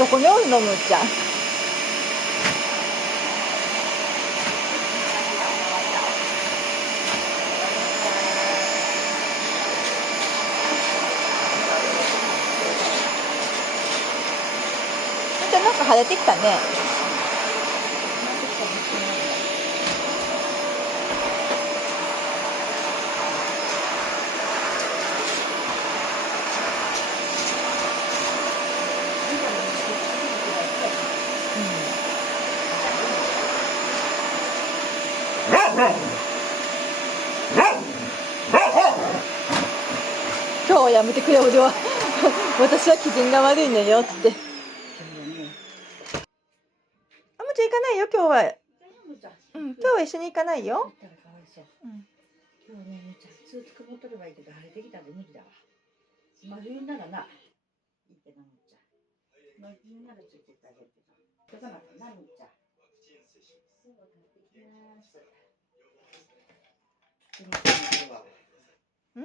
どこにおるのむーちゃん。じゃなんか晴れてきたね。今日はやめてくれ俺は私は機嫌が悪いのよって。あ、もちろん行かないよ今日は。うん、今日は一緒に行かないよ。うん、今日ね、ずっと曇っとればいいけど、晴れてきたんで無理だわ。真冬ならな、いいけど、むっちゃん。真冬ならついてってあげるけど。だからな、むっちゃん。すぐ買ってきます。うん。